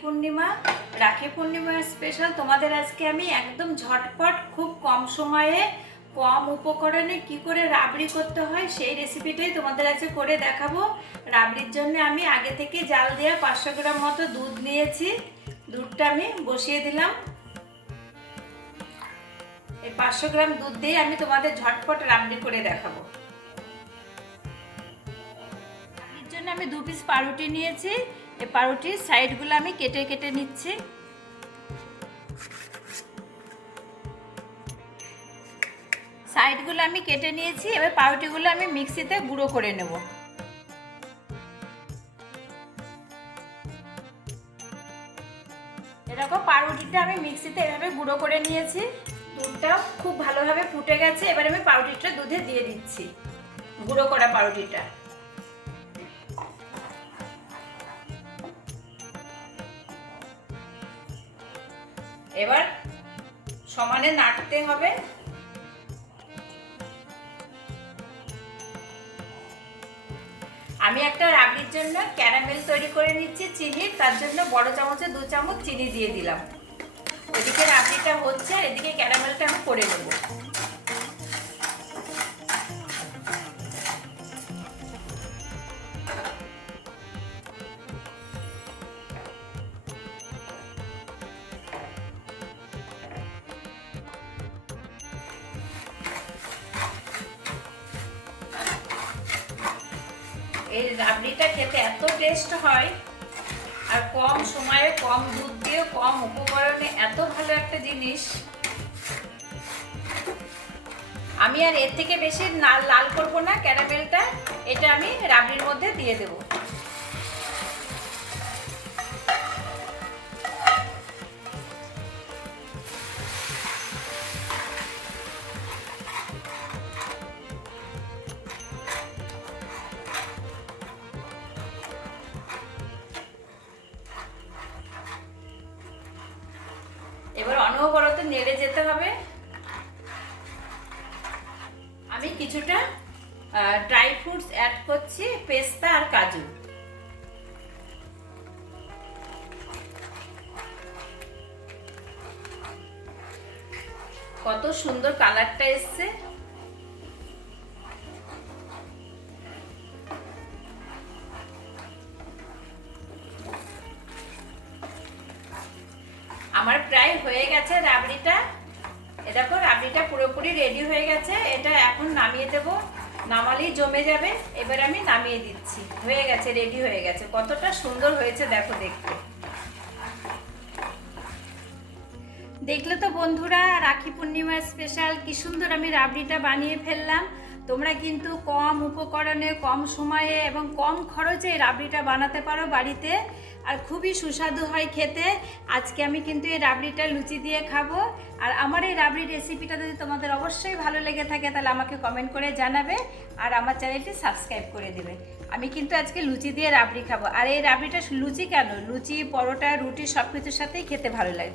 পূর্ণিমা Rakhi Purnima special তোমাদের আজকে আমি একদম ঝটপট খুব কম সময়ে, কম উপকরণে কি করে রাবড়ি করতে হয় সেই রেসিপিটাই তোমাদের আজকে করে দেখাবো। রাবড়ির জন্য আমি আগে থেকে জাল দেওয়া পাঁচশো গ্রাম মতো দুধ নিয়েছি। দুধটা আমি বসিয়ে দিলাম। এই পাঁচশো গ্রাম দুধ দিয়ে আমি তোমাদের ঝটপট রাবড়ি করে দেখাবো। আমি দু পিস পাউরুটি নিয়েছি। পাউরুটির সাইডগুলো আমি কেটে কেটে নিচ্ছি। সাইডগুলো আমি কেটে নিয়েছি, এবার পাউরুটিগুলো আমি মিক্সিতে গুঁড়ো করে নেব। এরকম পাউরুটিটা আমি মিক্সিতে এভাবে গুঁড়ো করে নিয়েছি। দুধটা খুব ভালোভাবে ফুটে গেছে, এবার আমি পাউরুটিটা দুধে দিয়ে দিচ্ছি, গুঁড়ো করা পাউরুটিটা। এবার সমানে নাড়তে হবে। আমি একটা রাগির জন্য ক্যারামেল তৈরি করে নিচ্ছি চিনি, তার জন্য বড় চামচে দু চামচ চিনি দিয়ে দিলাম। এদিকে রাগিটা হচ্ছে, এদিকে ক্যারামেলটা আমি করে নেব। এই রাবড়িটা খেতে এত টেস্ট হয়, আর কম সময়ে, কম দুধ দিয়ে, কম উপকরণে এত ভালো একটা জিনিস। আমি আর এর থেকে বেশি লাল করব না, ক্যারামেলটা, এটা আমি রাবড়ির মধ্যে দিয়ে দেবো। অনবরত নেড়ে যেতে হবে। আমি কিছুটা ড্রাই ফ্রুটস অ্যাড করছি, পেস্তা আর কাজু। কত সুন্দর কালারটা এসছে। প্রায় হয়ে গেছে রাবড়িটা। এ দেখো, রাবড়িটা পুরোপুরি রেডি হয়ে গেছে। এটা এখন নামিয়ে দেব। নামালেই জমে যাবে। এবার আমি নামিয়ে দিচ্ছি। হয়ে গেছে রেডি হয়ে গেছে। কতটা সুন্দর হয়েছে, দেখো দেখতে। দেখলে তো বন্ধুরা, রাখি পূর্ণিমার স্পেশাল কি সুন্দর আমি রাবড়িটা বানিয়ে ফেললাম। তোমরা কিন্তু কম উপকরণে, কম সময়ে এবং কম খরচে রাবড়িটা বানাতে পারো বাড়িতে। আর খুবই সুস্বাদু হয় খেতে। আজকে আমি কিন্তু এই রাবড়িটা লুচি দিয়ে খাব। আর আমার এই রাবড়ির রেসিপিটা যদি তোমাদের অবশ্যই ভালো লেগে থাকে, তাহলে আমাকে কমেন্ট করে জানাবে আর আমার চ্যানেলটি সাবস্ক্রাইব করে দেবে। আমি কিন্তু আজকে লুচি দিয়ে রাবড়ি খাব। আর এই রাবড়িটা লুচি কেন? লুচি, পরোটা, রুটি সব কিছুর সাথেই খেতে ভালো লাগে।